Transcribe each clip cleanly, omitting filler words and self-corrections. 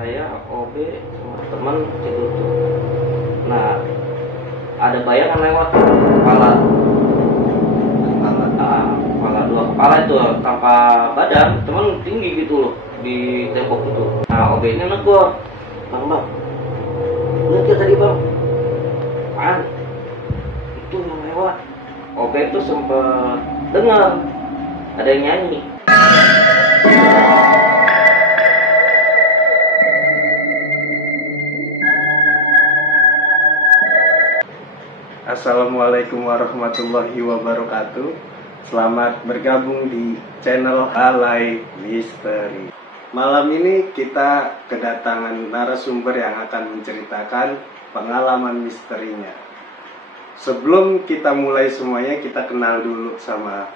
saya, OB, sama teman tidur tuh. Nah, ada bayangan lewat kepala, dua kepala itu tanpa badan, teman tinggi gitu loh di tembok itu. Nah, OB ini negor, bang, lihat ya tadi bang, apaan? Itu yang lewat. OB itu sempet dengar ada yang nyanyi. Assalamualaikum warahmatullahi wabarakatuh. Selamat bergabung di channel Halai Misteri. Malam ini kita kedatangan narasumber yang akan menceritakan pengalaman misterinya. Sebelum kita mulai semuanya, kita kenal dulu sama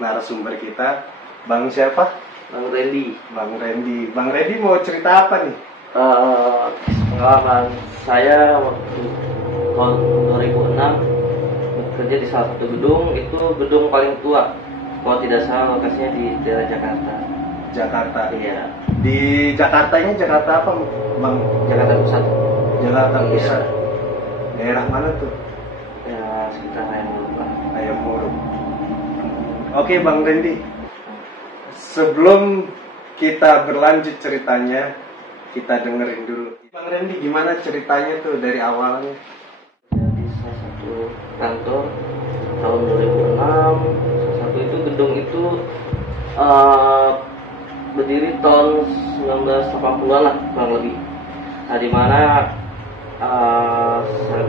narasumber kita. Bang siapa? Bang Randy. Bang Randy. Bang Randy mau cerita apa nih? Pengalaman saya waktu tahun 2006 bekerja di salah satu gedung, itu gedung paling tua kalau tidak salah, lokasinya di daerah Jakarta. Jakarta. Iya. Di Jakarta ini Jakarta apa, Bang? Jakarta Pusat. Jakarta Pusat. Iya. Daerah mana tuh? Ya sekitar Ayam Murug lah. Ayam Murug. Oke Bang Randy, sebelum kita berlanjut ceritanya, kita dengerin dulu. Bang Randy, gimana ceritanya tuh dari awalnya? Di salah satu kantor tahun 2006, salah satu itu gedung itu berdiri tahun 1980-an lah kurang lebih. Nah, di mana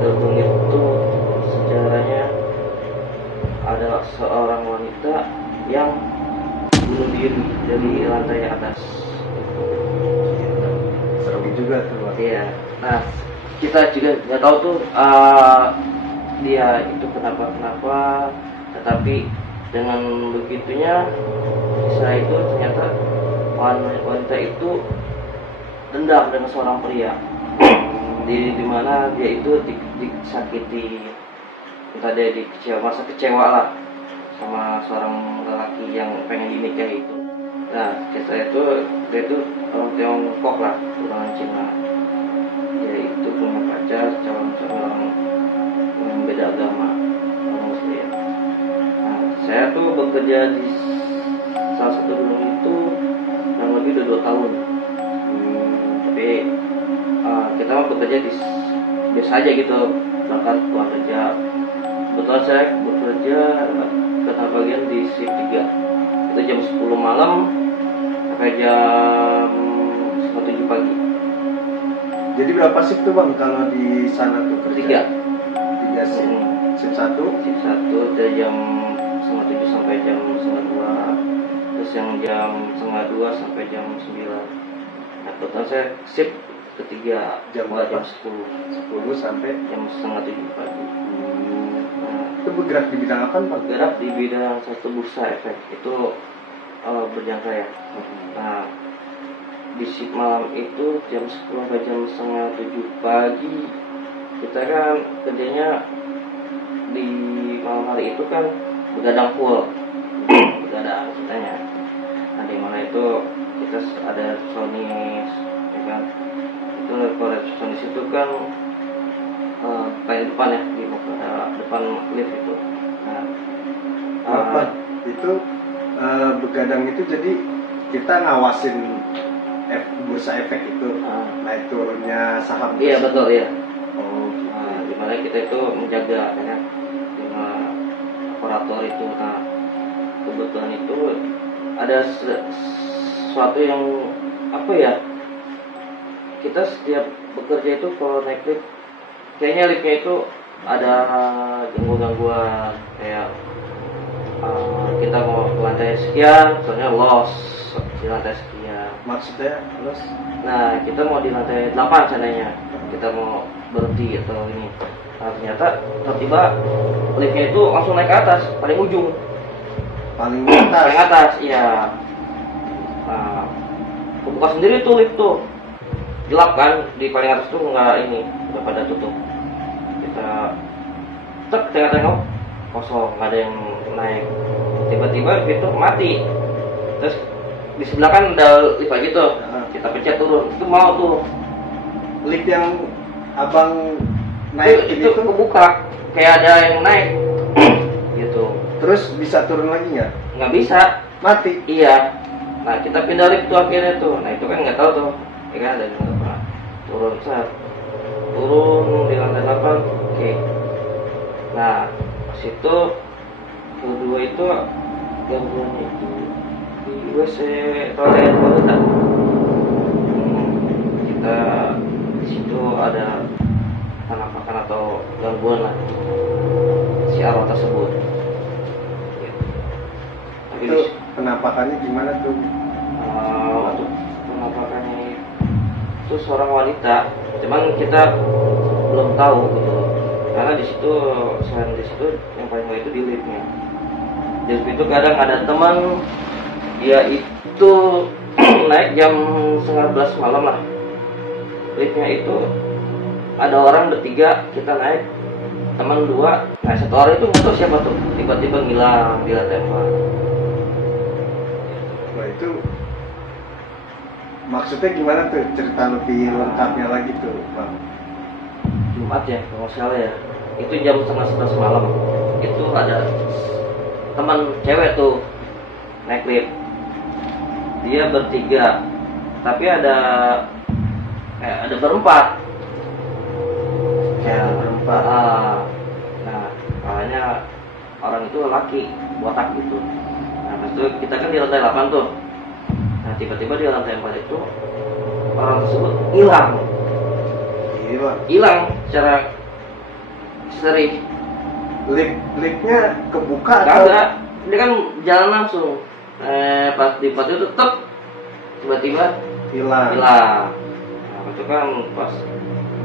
gedung itu sejarahnya ada seorang wanita yang bunuh diri dari lantai atas. Seru juga tuh Bang. Iya. Nah, kita juga nggak tahu tuh dia itu kenapa, tetapi dengan begitunya kisah itu ternyata wanita itu dendam dengan seorang pria di mana dia itu disakiti, entah dia merasa kecewa lah sama seorang lelaki yang pengen dinikahi itu. Nah, kisah itu dia itu orang Tiongkok lah, orang Cina. Dia itu punya pacar calon orang yang beda agama, orang Muslim. Nah, saya tuh bekerja di salah satu gedung itu kurang lebih udah 2 tahun. Tapi kita mah bekerja di biasa aja gitu, berangkat pulang kerja. Kebetulan saya bekerja kata bagian di shift 3. Itu jam 10 malam sampai jam 7 pagi. Jadi berapa shift tuh Bang kalau di sana tuh kerja? 3 shift. Shift 1? Shift 1 dari jam 7 sampai jam 2. Terus yang jam 2 sampai jam 9. Nah, kebetulan saya shift ketiga mulai jam 10 sampai jam 6:30 pagi. Itu bergerak di bidang apa Bang? Bergerak di bidang satu bursa efek itu berjangka ya. Nah, di shift malam itu jam 10 sampai jam 6:30 pagi, kita kan kerjanya di malam hari itu kan begadang full. Begadang ceritanya. Nah, di mana itu kita ada resepsionis, ya kan? Itu kalau resepsionis itu kan paling depan ya, di depan lift itu. Nah, itu begadang itu jadi kita ngawasin bursa efek itu, naik turunnya saham. Iya betul ya. Oh, gitu. Nah, dimana kita itu menjaga ya, lima operator itu. Nah, kebetulan itu ada sesuatu yang apa ya? Kita setiap bekerja itu kalau naik lift, kayaknya liftnya itu ada gangguan kayak kita mau ke lantai sekian, soalnya loss di lantai sekian. Maksudnya terus? Nah, kita mau di lantai 8 seandainya, kita mau berhenti atau ini. Nah, ternyata tiba-tiba liftnya itu langsung naik ke atas, paling ujung. Paling atas? Paling atas, iya. Nah, kebuka sendiri tuh lift tuh. Gelap kan, di paling atas tuh udah pada tutup. Kita tengok kosong, nggak ada yang naik. Tiba-tiba itu mati. Terus di sebelah kan ada lift lagi tuh. kita pencet turun, itu mau tuh. Lift yang abang naik itu kebuka, kayak ada yang naik gitu. Terus bisa turun lagi nggak? Nggak bisa, Mati. iya. Nah kita pindah lift tuh akhirnya tuh, nah itu kan nggak tahu tuh, ya kan, ada nggak pernah turun, turun di lantai 8, oke. Nah situ kedua itu gangguannya itu di WC toilet toilet. Kita di situ ada penampakan atau gangguan lah si arwah tersebut. Gitu. Tapi Itu penampakannya gimana tuh? untuk penampakannya itu seorang wanita, cuman kita belum tahu gitu, karena di situ selain di situ yang paling baik itu di liftnya. Di lift itu kadang ada teman, dia itu naik jam 11 malam lah. Liftnya itu ada orang bertiga, kita naik, teman 2, nah satu orang itu nggak tahu siapa tuh, tiba-tiba ngilang di lantai 4. Wah itu maksudnya gimana tuh, cerita lebih lengkapnya lagi tuh bang? Jumat ya kalau nggak salah ya, itu jam 11 malam, itu ada teman cewek tuh naik lift, dia bertiga, tapi ada berempat. Ya berempat. Nah makanya orang itu laki botak gitu. Nah pas itu kita kan di lantai 8 tuh. Nah tiba-tiba di lantai 4 itu orang tersebut hilang secara sering. Liftnya kebuka atau? Kagak, dia kan jalan langsung. Pas di 4 itu tetap tiba-tiba Hilang. Nah itu kan pas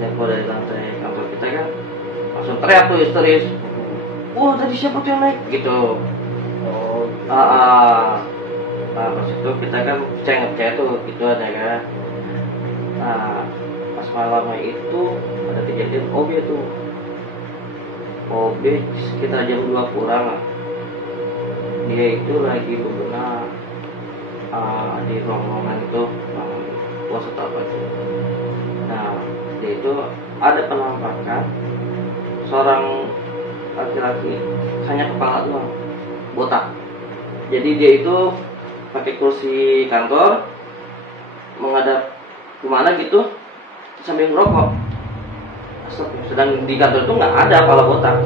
jatuh dari lantai kantor kita kan langsung teriak tuh histeris, wah tadi siapa tuh yang naik gitu. Oh. Nah pas itu kita kan ngecek tuh gitu aja kan. Nah pas malamnya itu ada kejadian OB tuh, OB sekitar jam 2 kurang lah. Dia itu lagi bebenah di ruangan itu, puasa atau apa sih. Nah dia itu ada penampakan seorang laki-laki, hanya kepala doang, botak. Jadi dia itu pakai kursi kantor, menghadap kemana gitu, sambil ngerokok. Sedang di kantor itu nggak ada kepala botak.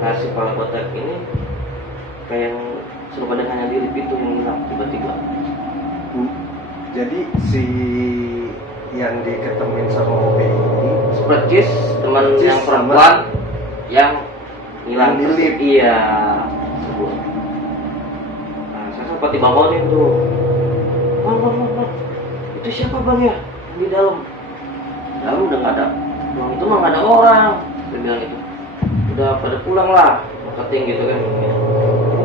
Nah si kepala botak ini kayak yang serupa dengan yang di lift itu yang hilang tiba-tiba. Jadi si yang diketemuin sama OB ini Percis teman yang perempuan yang hilang di lift. Iya sebut. Nah saya sempat dibangunin tuh, bang, itu siapa bang ya di dalam udah nggak ada, bang itu mah nggak ada orang, dia bilang itu, udah pada pulang lah, marketing gitu kan.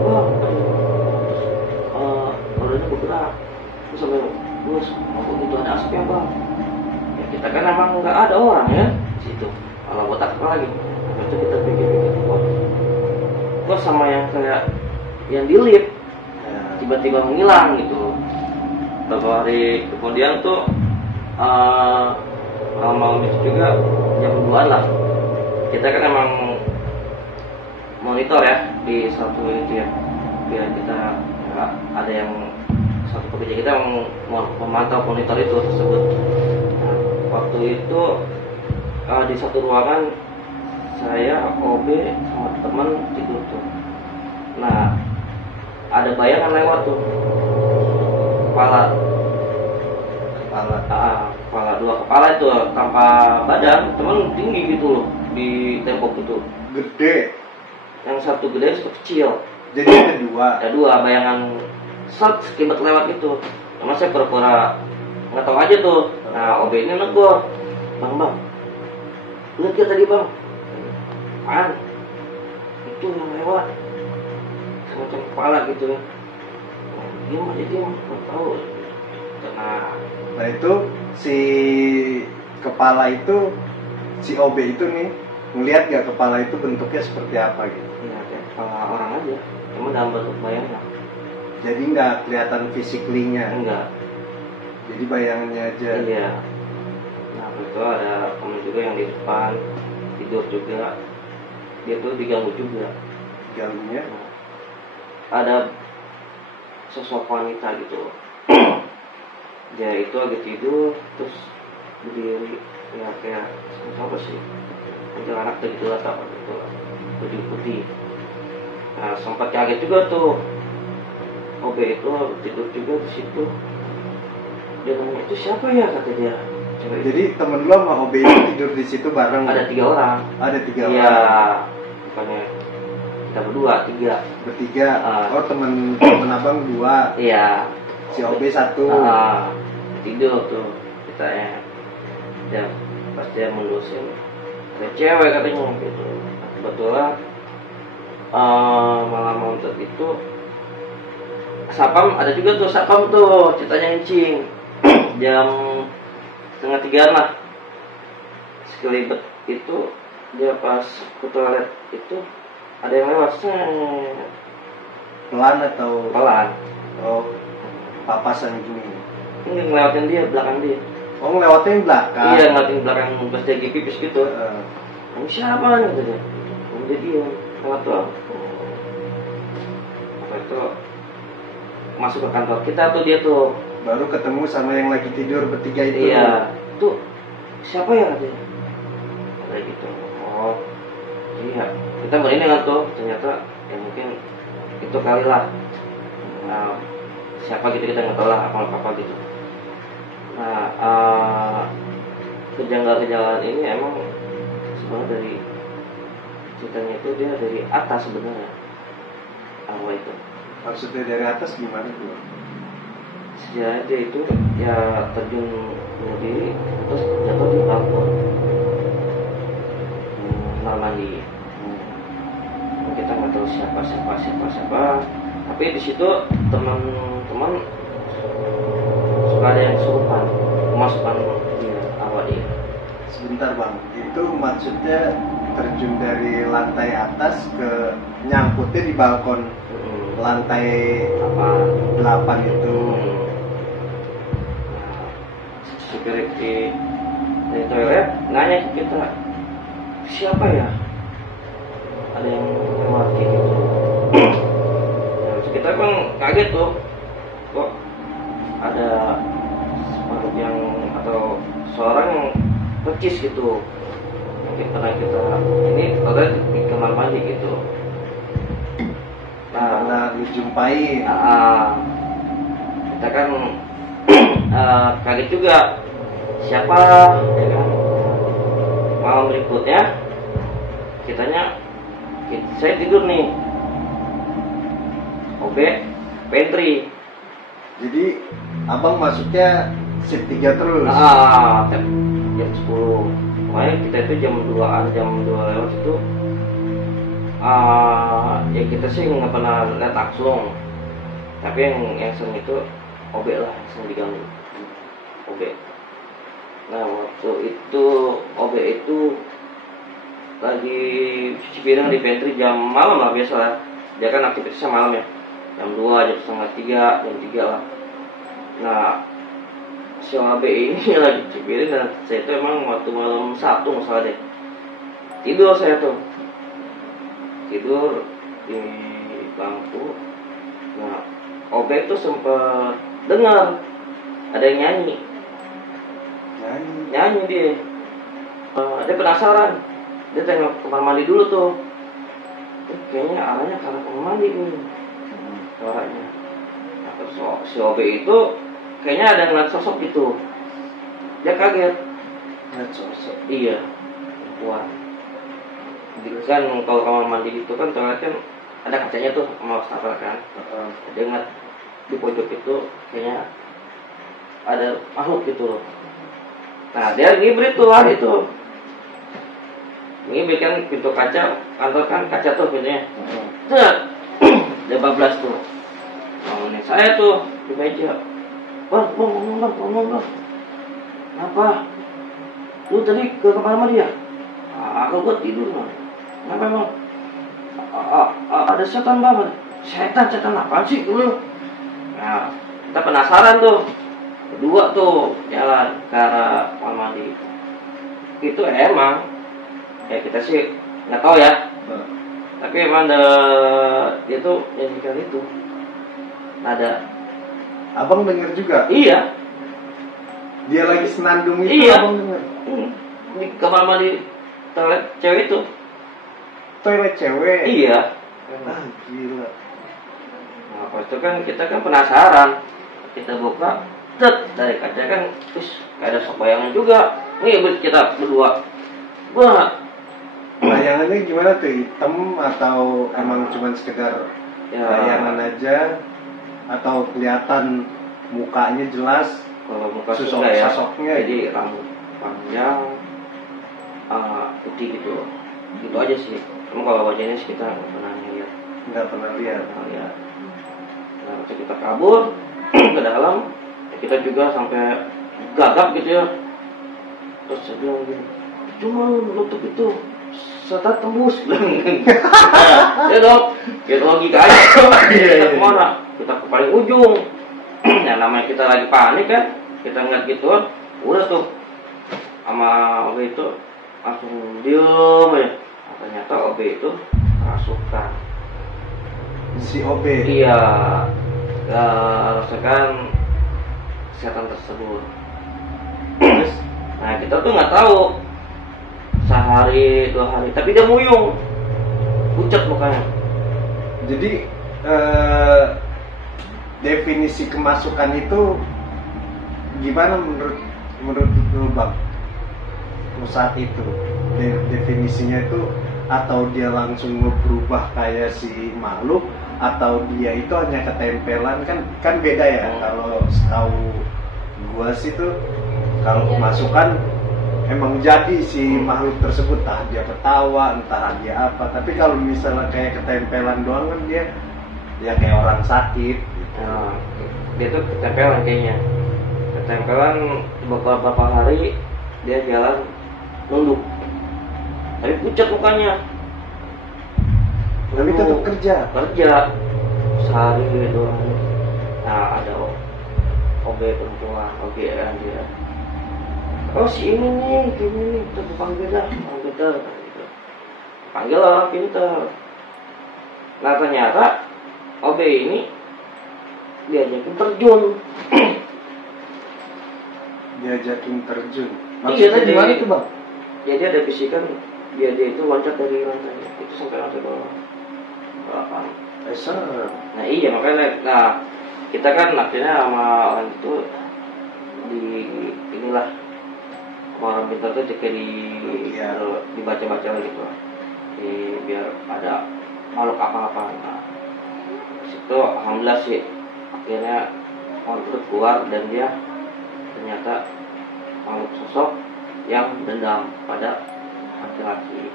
Bang, orangnya bergerak, terus sampai bos, ngomong itu ada asapnya bang. Ya kita kan emang nggak ada orang ya di situ. Kalau botak apa lagi? Itu kita pikir-pikir, kok sama yang kayak yang di lift tiba-tiba menghilang gitu. Beberapa hari kemudian tuh malam itu juga jam 2 lah. Kita kan emang monitor ya di satu itu ya, biar kita ada yang satu pekerja kita yang memantau monitor itu tersebut. Nah, waktu itu di satu ruangan saya, OB sama teman tidur tuh. Nah ada bayangan lewat tuh, kepala dua kepala itu tanpa badan, teman tinggi gitu loh di tembok itu. Gede. Yang satu gede, satu kecil. Jadi ada dua bayangan sekibat lewat itu. Cuma saya pura-pura nggak tahu aja tuh. Nah OB ini negor, bang, lihat ya tadi bang, itu yang lewat semacam kepala gitu. Diam aja, nggak tahu. Nah itu si kepala itu, si OB itu nih ngelihat gak kepala itu bentuknya seperti apa gitu? Iya, kayak kepala orang aja, cuma dalam bentuk bayangan. Jadi nggak kelihatan physically-nya? Enggak. Jadi bayangannya aja. Iya. Nah itu ada temen juga yang di depan tidur juga, dia tuh diganggu juga. Ganggunya? Nah, ada sosok wanita gitu. Dia itu lagi tidur terus berdiri, ya kayak apa sih? Kuntil anak gitu atau apa gitu, putih-putih. Nah sempat kaget juga tuh. OB itu tidur juga di situ. Dia nanya itu siapa ya, kata dia. Jadi temen lo sama OB itu tidur di situ bareng? Ada 3 orang. Ada 3 Iya, orang. bukannya kita berdua, 3. Bertiga. Oh temen abang 2. Iya. Si OB 1. Tidur tuh kita ya. Ya pas dia mendosin ada cewek katanya gitu. Kebetulan malam itu sapam ada juga tuh, sapam tuh ceritanya Encing. Jam 2:30 lah, sekelibet itu dia pas ke toilet itu ada yang lewat, pelan atau pelan. Oh, papasan gini. Ini ngelewatin dia, belakang dia. Oh, ngelewatin belakang? Iya, ngelewatin belakang pas dia pipis gitu. Ini siapa nih, gitu. Kemudian dia lewat doang. Apa itu masuk ke kantor kita tuh dia tuh. Baru ketemu sama yang lagi tidur bertiga itu. Iya, tuh siapa ya katanya? Kayak gitu. Oh, iya. Kita merinding tuh, ternyata ya mungkin itu kali lah. Nah, siapa gitu kita nggak tahu lah apa gitu. Nah, kejanggalan ini emang sebenarnya dari ceritanya itu dia dari atas sebenarnya. Arwah itu. Maksudnya dari atas gimana tuh? Sejarah dia itu ya terjun bunuh diri terus jatuh di balkon kamar mandi. Kita nggak tahu siapa, tapi di situ teman-teman suka ada yang kesurupan, kemasukan dia awal dia. Sebentar bang, itu maksudnya terjun dari lantai atas ke nyangkutnya di balkon lantai 8 itu. Security dari toilet nanya ke kita, siapa ya? Ada yang lewat gitu. Nah, kita kan kaget tuh, kok ada makhluk yang atau seorang yang percis gitu. Mungkin pernah kita ini toilet di kamar mandi gitu. Nah, pernah dijumpai. Kita kan kaget juga. Siapa, ya kan? Malam berikutnya, saya tidur nih, OB, pantry. Jadi abang masuknya shift 3 terus? Jam 10. Makanya kita itu jam 2 lewat itu. Ya kita sih nggak pernah lihat langsung. Tapi yang sering itu OB lah, yang sering diganggu. OB. Nah waktu itu OB itu lagi cuci piring di pantry jam malam lah biasa lah. Dia kan aktivitasnya malam ya. Jam 2, jam setengah 3, jam 3 lah. Nah si OB ini lagi cuci piring dan saya itu emang waktu malam Sabtu nggak salah deh. Tidur saya tuh. Tidur di bangku. Nah OB itu sempat dengar ada yang nyanyi dia. Dia penasaran, dia tengok kamar mandi dulu tuh. Kayaknya arahnya ke arah kamar mandi nih suaranya. Nah, terus si OB itu kayaknya ada ngeliat sosok gitu. Dia kaget. Ngeliat sosok? Iya, perempuan. Kan kalau kamar mandi itu kan toilet kan ada kacanya tuh sama wastafel kan. Dia ngeliat di pojok itu kayaknya ada makhluk gitu loh. Nah dia ngibrit tuh hari itu. Ngibrit kan pintu kaca, kantor kan kaca tuh pintunya. Dia bablas tuh. Ngomongin saya tuh di meja. Bang. Kenapa? Lu tadi ke kamar mandi ya? Aku gua tidur bang. Kenapa emang? Ada setan banget. Setan apaan sih lu? Nah kita penasaran tuh. berdua tuh jalan ke arah kamar mandi. Itu emang ya kita sih nggak tahu ya, tapi emang dia tuh nyanyikan itu ada. Abang dengar juga? Iya. Dia lagi senandung itu, Iya. abang dengar? Di kamar mandi toilet cewek itu. Toilet cewek? Iya. Ah, gila. Nah, pas itu kan kita kan penasaran, kita buka, dari kaca kan, terus kayak ada sok bayangan juga. Nih kita berdua, wah. Bayangannya gimana tuh? Hitam atau emang cuma sekedar Ya, bayangan aja? Atau kelihatan mukanya jelas? kalau muka sudah ya, Sosoknya? jadi rambut panjang, putih gitu, gitu aja sih. Cuma kalau wajahnya sih kita nggak pernah lihat. Nggak pernah lihat. Ya. Nah, waktu kita kabur ke dalam, ya kita juga sampai gagap gitu ya. Terus saya bilang gini, cuma nutup itu setat tembus. Ya dong, kita logika aja. Kita kemana? Kita ke paling ujung. Yang namanya kita lagi panik kan, kita ngeliat gituan, udah tuh sama OB itu langsung diem ya. Ternyata OB itu kerasukan. Si OB? Iya, rasakan kesehatan tersebut. Terus, nah kita tuh nggak tahu sehari 2 hari, tapi dia muyung, pucat mukanya. Jadi definisi kemasukan itu gimana menurut lu Bang? Saat itu definisinya itu, atau dia langsung berubah kayak si makhluk, atau dia itu hanya ketempelan, kan beda ya. Kalau setahu gua sih tuh, kalau kemasukan emang jadi si makhluk tersebut, entah dia ketawa, entah dia apa. Tapi kalau misalnya kayak ketempelan doang kan dia ya kayak orang sakit gitu. Nah, dia tuh ketempelan kayaknya. Ketempelan beberapa hari dia jalan nunduk, tapi pucat mukanya. Tapi tetap kerja sehari 2 hari. Nah, ada OB perempuan, OB kan dia. Oh si ini nih, gini nih, kita panggil dah, pinter, gitu. Panggil lah pinter. Nah ternyata OB ini diajakin terjun. Diajakin terjun. Iya, Maksudnya tadi. gimana tuh Bang? Jadi ada bisikan dia itu loncat dari lantai itu sampai lantai bawah. Balapan. Serem. Nah iya makanya, nah kita kan akhirnya sama orang itu inilah sama orang pintar tuh jika dibaca-baca gitu, biar ada makhluk apa-apa. Nah situ alhamdulillah sih akhirnya orang itu keluar dan dia ternyata makhluk sosok yang dendam pada laki-laki.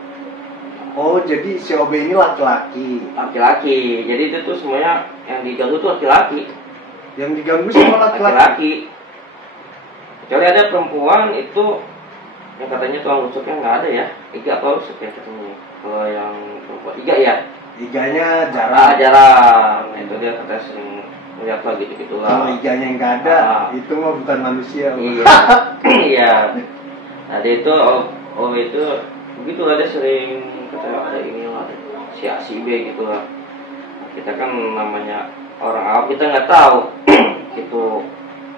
Oh, jadi si OB ini laki-laki. Laki-laki. Jadi itu tuh semuanya yang diganggu tuh laki-laki. Yang diganggu semua laki-laki. Kecuali ada perempuan itu yang katanya tuang rusuknya nggak ada ya. Iga atau rusuk ya katanya. Kalau yang perempuan Iga ya. Iganya jarang. Jarang. Nah, itu dia katanya sering melihat lagi gitu lah. Kalau iganya nggak ada, itu mah bukan manusia. Iya. Iya. Nah dia itu itu begitulah, dia sering kata ada ini lah, si A si B gitu lah. Nah, kita kan namanya orang awam, kita nggak tahu itu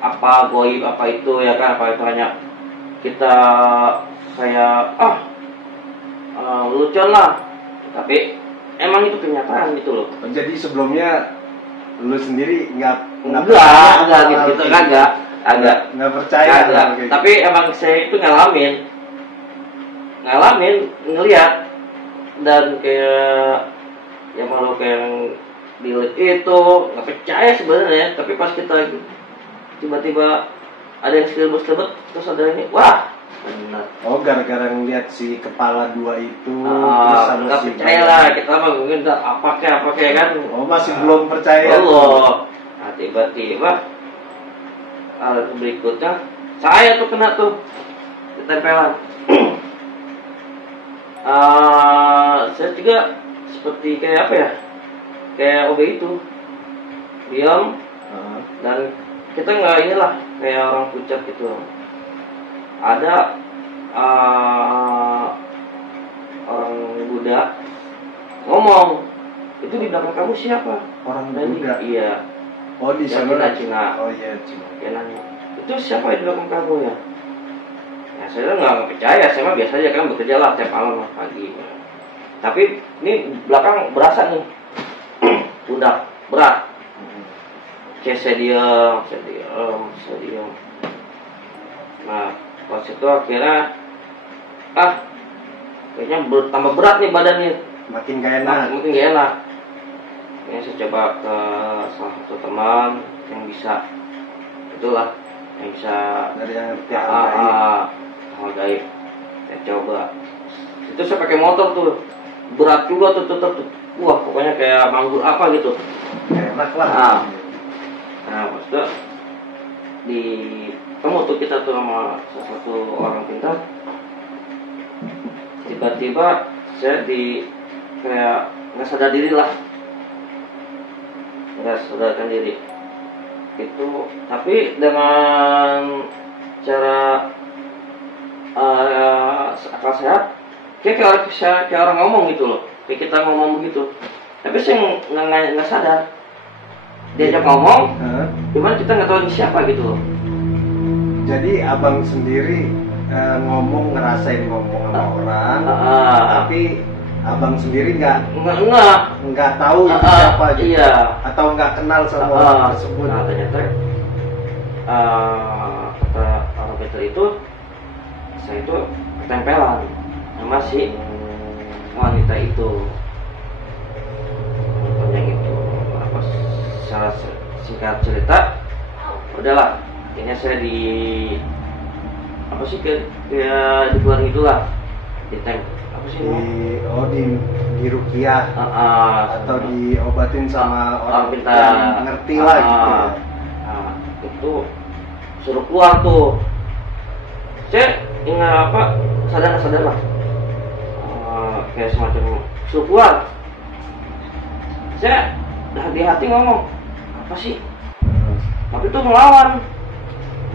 apa goib apa itu ya kan, apa itu hanya kita kayak lucu lah, tapi emang itu kenyataan gitu loh. Jadi sebelumnya lu sendiri nggak gitu kagak nggak percaya gitu. Tapi emang saya itu ngalamin ngelihat dan kayak ya malu kayak dilihat itu nggak percaya sebenarnya, tapi pas kita tiba-tiba ada yang selebet terus ada ini, wah benar. Oh, gara-gara ngeliat si kepala 2 itu terus sama nggak si percaya lah kita mah, mungkin apa kayak kan. Oh, masih belum percaya. Allah. Nah tiba-tiba berikutnya saya tuh kena tuh ketempelan. Saya juga seperti kayak apa ya, kayak OB itu diam dan kita nggak inilah kayak orang pucat gitu. Ada orang Buddha ngomong, itu di belakang kamu siapa? Orang Dan Buddha. iya. Oh di Yang sana. Cina. Oh iya Cina. Dia nanya, itu siapa di belakang kamu ya? Ya saya nggak percaya, saya mah biasa aja kan bekerja lah tiap malam pagi. Tapi ini belakang berasa nih, udah berat. Saya diam. Nah pas itu akhirnya kayaknya tambah berat nih badannya, Makin gak enak. mungkin gak enak. Ini saya coba ke salah satu teman yang bisa itulah, yang bisa Dari yang ngerti hal gaib. hal gaib. Saya coba. Itu saya pakai motor tuh, berat juga tuh. Wah pokoknya kayak manggur apa gitu. Enak lah. Nah maksudnya ketemu tuh kita tuh sama salah satu orang pintar. Tiba-tiba saya kayak nggak sadar diri lah, nggak sadarkan diri itu, tapi dengan cara akal sehat kayak orang ngomong gitu loh, kayak kita ngomong begitu, tapi saya nggak sadar diajak ngomong, cuman kita nggak tahu ini siapa gitu loh. Jadi abang sendiri ngerasain ngomong sama orang, tapi abang sendiri nggak tahu itu siapa gitu, iya. atau nggak kenal sama orang tersebut. Nah ternyata kata orang pintar itu, saya itu ketempelan sama si wanita itu, yang itu. Apa secara singkat cerita, udahlah, akhirnya saya kayak dikeluarin itulah, apa sih di rukiah atau diobatin sama orang pintar yang ngerti lah gitu ya. Nah, itu suruh keluar tuh. Saya ingat sadar lah, kayak semacam suruh keluar. Saya hati-hati ngomong, apa sih? Tapi itu melawan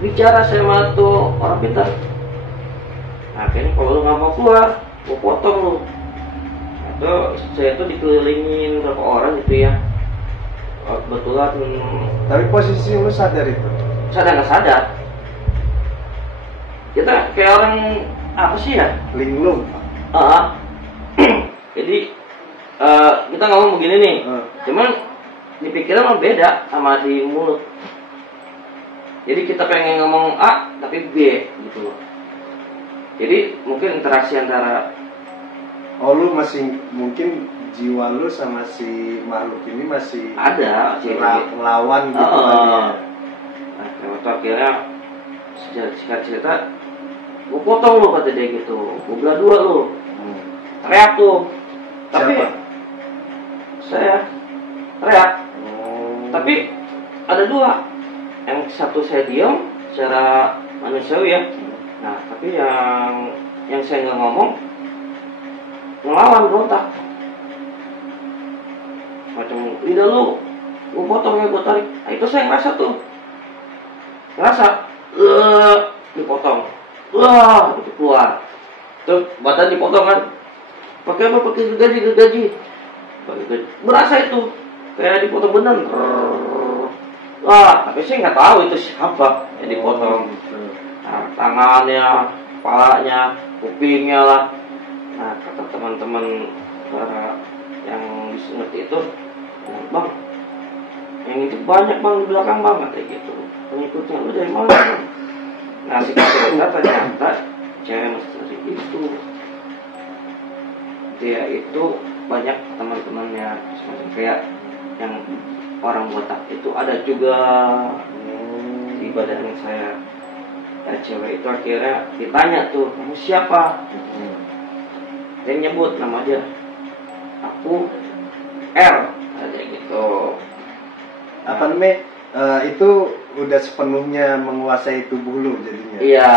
bicara saya sama tuh orang pintar. Nah, kayaknya kalau lu nggak mau keluar, gua potong lu. Atau saya tuh dikelilingin berapa orang gitu ya. Kebetulan. Tapi posisi lu sadar itu? Sadar nggak sadar. Kita kayak orang apa sih ya? Linglung. Jadi kita ngomong begini nih, cuman di pikiran mah beda sama di mulut. Jadi kita pengen ngomong A tapi B gitu loh. Jadi mungkin interaksi antara lu masih mungkin jiwa lu sama si makhluk ini masih ada ngelawan gitu kali ya. Nah, waktu akhirnya singkat cerita, gue potong lu kata dia gitu, gue belah dua lu, teriak tuh. Tapi siapa? Saya teriak. Tapi ada dua, yang satu saya diam secara manusiawi ya. Nah, tapi yang saya nggak ngomong, ngelawan, berontak. Macam, lidah lu, gue potong ya, gue tarik. Nah, itu saya ngerasa tuh. Dipotong. Itu keluar. Tuh, badan dipotong kan. Pakai apa? Pakai gergaji. Berasa itu. Kayak dipotong bener. Tapi saya nggak tahu itu siapa yang dipotong. Nah, tangannya, kepalanya, kupingnya lah. Nah, kata teman-teman yang ngerti itu, bang, yang itu banyak bang di belakang bang, kayak gitu. Pengikutnya lu dari mana? Nah, si kakak ternyata cewek misteri itu, dia itu banyak teman-temannya, semacam kayak yang orang botak itu ada juga di badan saya. Dan cewek itu akhirnya ditanya tuh, kamu siapa? Dia nyebut nama aja, aku R, kayak gitu. Apa namanya? Itu udah sepenuhnya menguasai tubuh lu jadinya. Iya.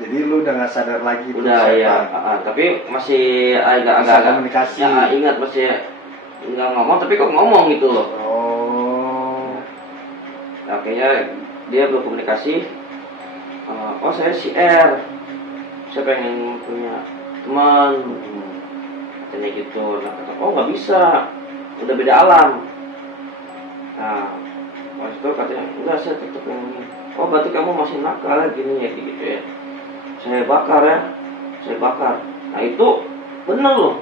Jadi lu udah nggak sadar lagi. Udah ya. Tapi masih agak komunikasi. Ya, ingat masih nggak ngomong, tapi kok ngomong gitu loh. Oh. Nah, kayaknya dia berkomunikasi, oh saya si R, saya pengen punya teman, katanya gitu. Nah, kata, oh nggak bisa, udah beda alam. Nah, pas itu katanya enggak, saya tetap pengen ini. Oh berarti kamu masih nakal gini ya gitu ya. Saya bakar ya, saya bakar. Nah itu bener loh,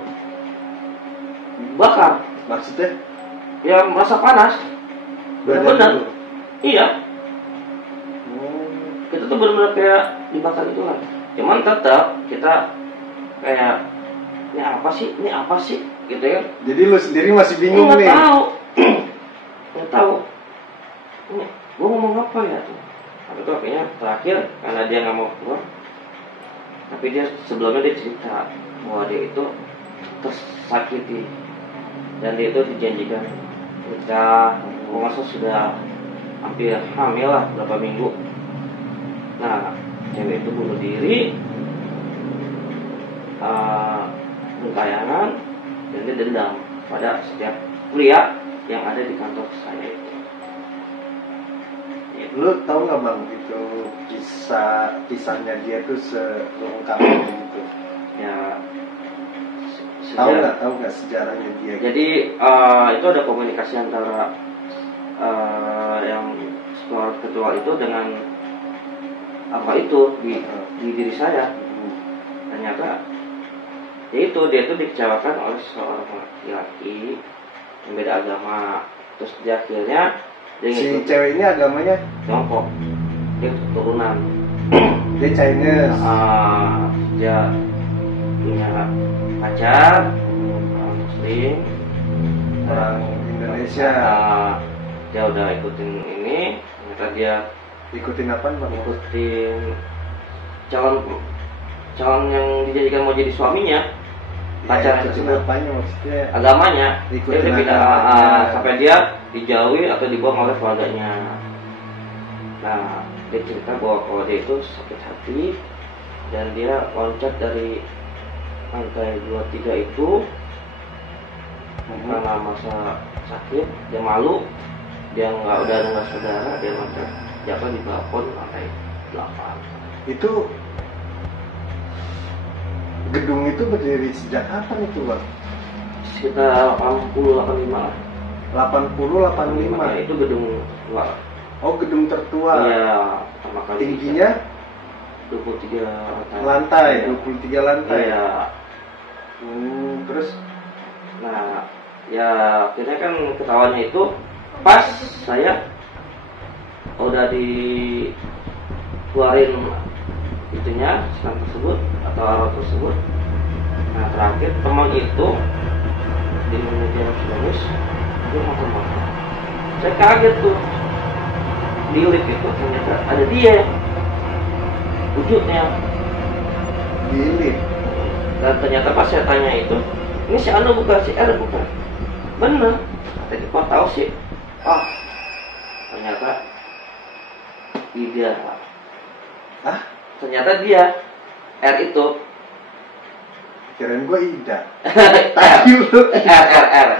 bakar. Maksudnya? Ya merasa panas. Bener-bener. Iya. Kita tuh bener-bener kayak dibakar itu kan. Cuman tetap kita kayak ini apa sih? Ini apa sih? Gitu ya. Jadi lu sendiri masih bingung nih. Nggak tahu. Ini gue ngomong apa ya tuh? Tapi itu akhirnya terakhir karena dia nggak mau keluar. Tapi dia sebelumnya dia cerita bahwa dia itu tersakiti dan dia itu dijanjikan nikah. Masa sudah hampir hamil lah berapa minggu. Nah, cewek itu bunuh diri, gentayangan, dan dia dendam pada setiap pria yang ada di kantor saya itu. Lu tahu nggak bang itu kisahnya dia tuh selengkapnya gitu? Ya, tahu nggak sejarahnya dia? Jadi itu ada komunikasi antara yang spiritual itu dengan apa itu di diri saya. Ternyata ya itu dia itu dikecewakan oleh seorang laki-laki yang beda agama. Terus dia akhirnya si cewek ini agamanya Tiongkok, dia keturunan, dia Chinese. Dia punya pacar orang Muslim, orang Indonesia. Dia udah ikutin ini, ternyata dia ikutin apa bang? Ikutin calon yang dijadikan mau jadi suaminya. Pacar tersebut, maksudnya agamanya, dia udah pindah sampai dia dijauhi atau dibuang oleh keluarganya. Nah, dia cerita bahwa kalau dia itu sakit hati dan dia loncat dari lantai 23 itu karena masa sakit, dia malu, dia udah nggak saudara, dia loncat jatuh di plafon lantai 8. Itu gedung itu berdiri sejak kapan itu bang? Sekitar 80-85 lah. 80-85 ya, itu gedung tua. Oh gedung tertua. Iya, pertama kali. Tingginya 23 lantai. 23 lantai. Iya. Terus? Nah, ya akhirnya kan ketawanya itu pas saya udah dikeluarin itunya, senam tersebut atau arwah tersebut. Nah terakhir teman itu di media Sulawesi dia makan. Saya kaget tuh, di lift itu ternyata ada dia wujudnya di lift. Dan ternyata pas saya tanya itu, ini si Anu bukan, si R bukan? Bener, tadi kok tahu sih? Ternyata dia. Ternyata dia R itu. Kirain gue Ida. R.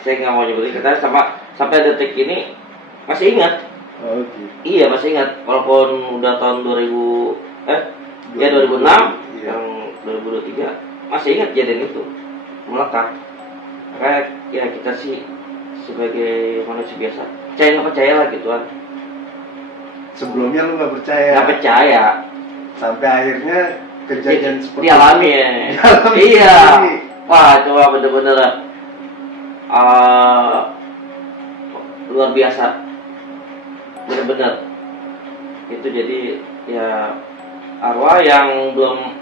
Saya nggak mau nyebutin, kita sampai detik ini masih ingat. Oh, gitu. Iya masih ingat, walaupun udah tahun 2006, iya. yang 2023 masih ingat kejadian itu, melekat. Makanya ya kita sih sebagai manusia biasa, percaya nggak percaya lah gituan. Sebelumnya lu nggak percaya? Nggak percaya. Sampai akhirnya kejadian seperti dialami ya. Iya. Wah coba bener-bener luar biasa. Bener-bener. Itu jadi ya arwah yang belum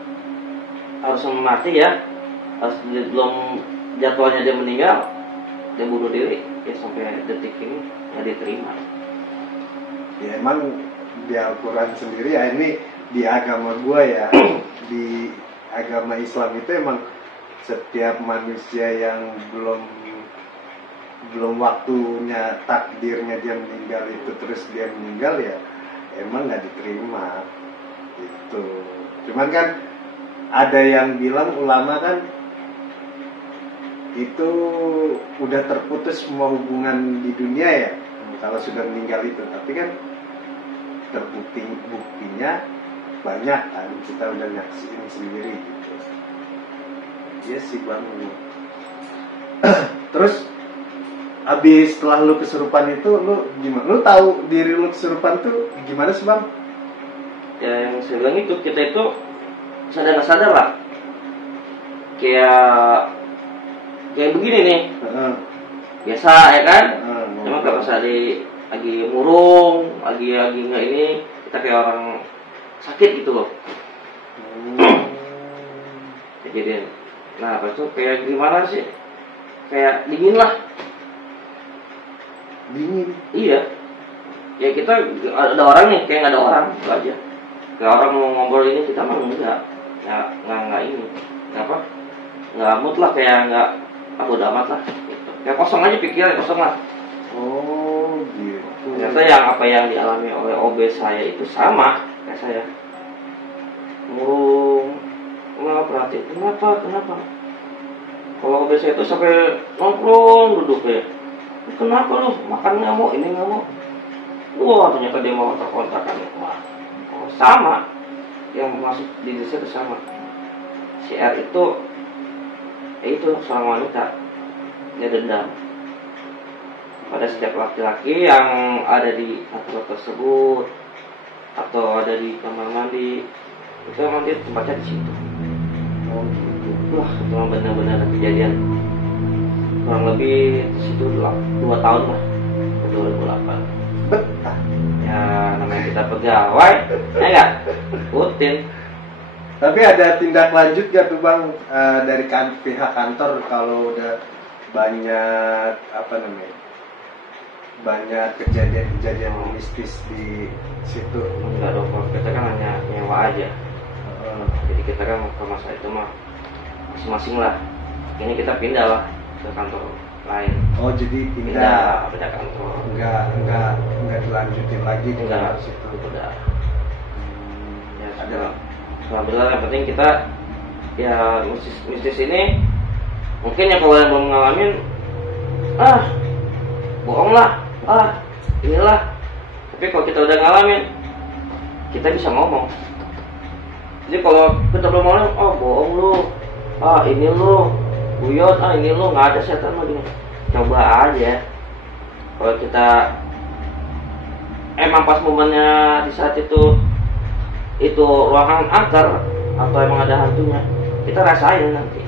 harus mati ya, belum jadwalnya dia meninggal, dia bunuh diri ya, sampai detik ini nggak diterima. Ya emang di Al-Quran sendiri ya, ini di agama gua ya, di agama Islam itu emang setiap manusia yang belum waktunya, takdirnya dia meninggal itu terus dia meninggal ya emang nggak diterima itu. Cuman kan ada yang bilang, ulama kan itu udah terputus semua hubungan di dunia ya kalau sudah meninggal itu. Tapi kan buktinya banyak kan, kita udah nyaksiin sendiri gitu. Iya sih Bang. Terus abis setelah lu kesurupan itu lu gimana? Lu tahu diri lu kesurupan tuh gimana sih Bang? Ya yang saya bilang itu, kita itu sadar nggak sadar lah, kayak begini nih, biasa ya kan. Cuma kalau pas lagi murung, lagi nggak ini, kita kayak orang sakit gitu loh. Kejadian. Nah pas itu kayak gimana sih? Kayak dingin lah. Dingin. Iya. Ya kita ada orang nih, kayak nggak ada orang, itu aja. Kayak orang mau ngobrol ini, kita mah enggak. Ya nggak ini. Apa? Nggak mood lah, kayak nggak. Udah amat lah. Gitu. Kayak kosong aja pikiran, kosong lah. Oh gitu. Ternyata apa yang dialami oleh OB saya itu sama kayak saya. Murung. Perhatiin kenapa? Kalau OB saya itu sampai nongkrong duduk ya. Kenapa lu? Makan nggak mau, ini nggak mau. Wah ternyata dia mau kontak-kontakan. Wah, sama. Yang masuk di desa itu sama. Si R itu seorang wanita. Dia dendam pada setiap laki-laki yang ada di kantor tersebut atau ada di kamar mandi. Itu emang dia tempatnya di situ. Wah, itu benar-benar kejadian. Kurang lebih di situ 2 tahun lah, 2008. Betah. Ya namanya kita pegawai, ya nggak? Rutin. Tapi ada tindak lanjut gak tuh Bang dari pihak kantor kalau udah banyak banyak kejadian mistis di situ? Enggak dong, kita kan hanya nyewa aja. Jadi kita kan ke masa itu mah masing-masing lah. Ini kita pindah lah ke kantor lain. Oh jadi pindah kantor. Enggak dilanjutin lagi di Enggak, situ. Udah. Ya sudah. Alhamdulillah, yang penting kita ya mistis ini mungkin ya kalau yang belum ngalamin bohong lah, inilah. Tapi kalau kita udah ngalamin, kita bisa ngomong. Jadi kalau kita belum ngalamin, bohong lu, ini lu, guyon, ini lu, nggak ada setan lagi. Coba aja. Kalau kita emang pas momennya di saat itu ruangan angker atau emang ada hantunya, kita rasain nanti.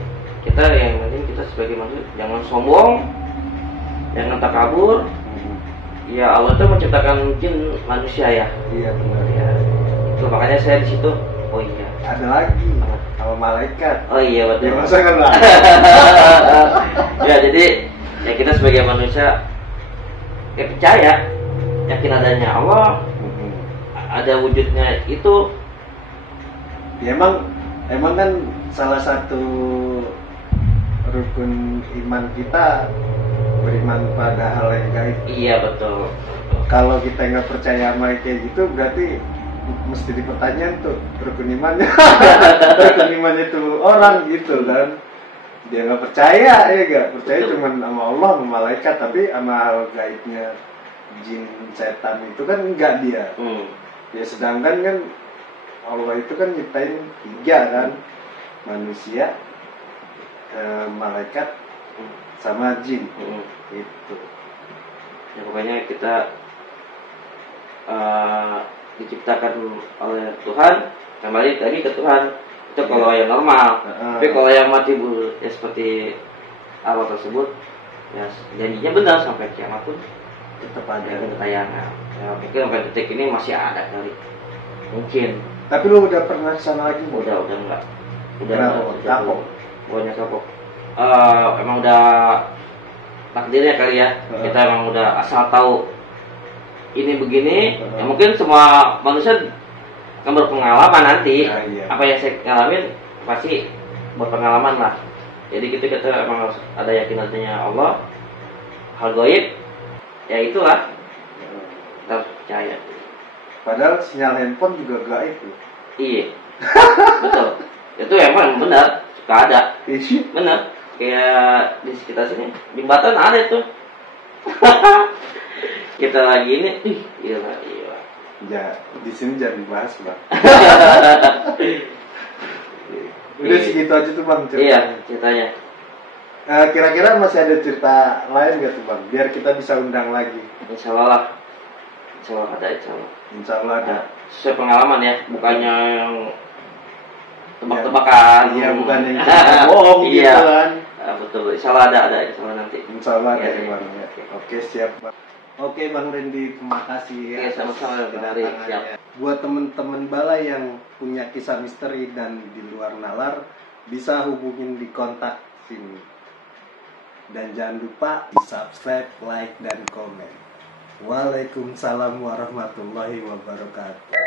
Kita yang penting kita sebagai manusia jangan sombong, jangan takabur. Ya Allah itu menciptakan jin manusia ya. Iya benar ya. Itu makanya saya di situ. Oh iya. Ada lagi sama malaikat. Oh iya betul. Ya masa kan lah. Ya jadi ya kita sebagai manusia ya percaya, yakin adanya Allah, ada wujudnya itu. Ya emang kan salah satu rukun iman kita beriman pada hal yang gaib. Iya betul. Kalau kita nggak percaya sama kayak gitu berarti mesti dipertanyakan tuh rukun imannya. Rukun imannya itu orang gitu kan. Dia nggak percaya, ya nggak percaya cuma sama Allah, sama malaikat, tapi sama hal gaibnya jin setan itu kan enggak dia. Ya sedangkan kan Allah itu kan nyiptain 3 kan, manusia, malaikat, sama jin. Itu. Ya pokoknya kita diciptakan oleh Tuhan, kembali tadi ke Tuhan. Itu kalau yang normal. Tapi kalau yang mati bulu ya seperti awal tersebut, ya janjinya benar sampai kiamat pun tetap ada ketayangan. Ya mungkin sampai detik ini masih ada kali. Mungkin. Tapi lu udah pernah kesana lagi? Udah enggak. Udah kapok. Pokoknya kapok. Emang udah takdirnya kali ya. Kita emang udah asal tahu ini begini. Ya mungkin semua manusia akan berpengalaman nanti. Iya. Apa yang saya ngalamin pasti berpengalaman lah. Jadi kita emang harus ada yakin adanya Allah, hal gaib. Ya itulah. Kita harus percaya. Padahal sinyal handphone juga gaib tuh. Iya. Betul. Itu emang benar, suka ada. Benar. Kayak di sekitar sini, jembatan ada itu. Kita lagi ini, gila. Ya, di sini jangan dibahas, Bang. Udah segitu aja tuh, Bang, ceritanya. Iya, ceritanya. Kira-kira masih ada cerita lain gak tuh, Bang? Biar kita bisa undang lagi. Insya Allah lah. Insya Allah ada, insya Allah. Insya Allah ada. Nah, sesuai pengalaman ya, bukannya yang tebak-tebakan. Iya, bukan yang bohong gitu Iya. kan. Betul, insya Allah ada, insya Allah nanti. Insya Allah ada, Iya, Bang. iya. Oke, siap, Bang. Oke, Bang Randy, terima kasih. Oke, atas sama-sama, Bang Randy. kedatangannya. Buat teman-teman balai yang punya kisah misteri dan di luar nalar, bisa hubungin di kontak sini. Dan jangan lupa di subscribe, like, dan komen. Waalaikumsalam warahmatullahi wabarakatuh.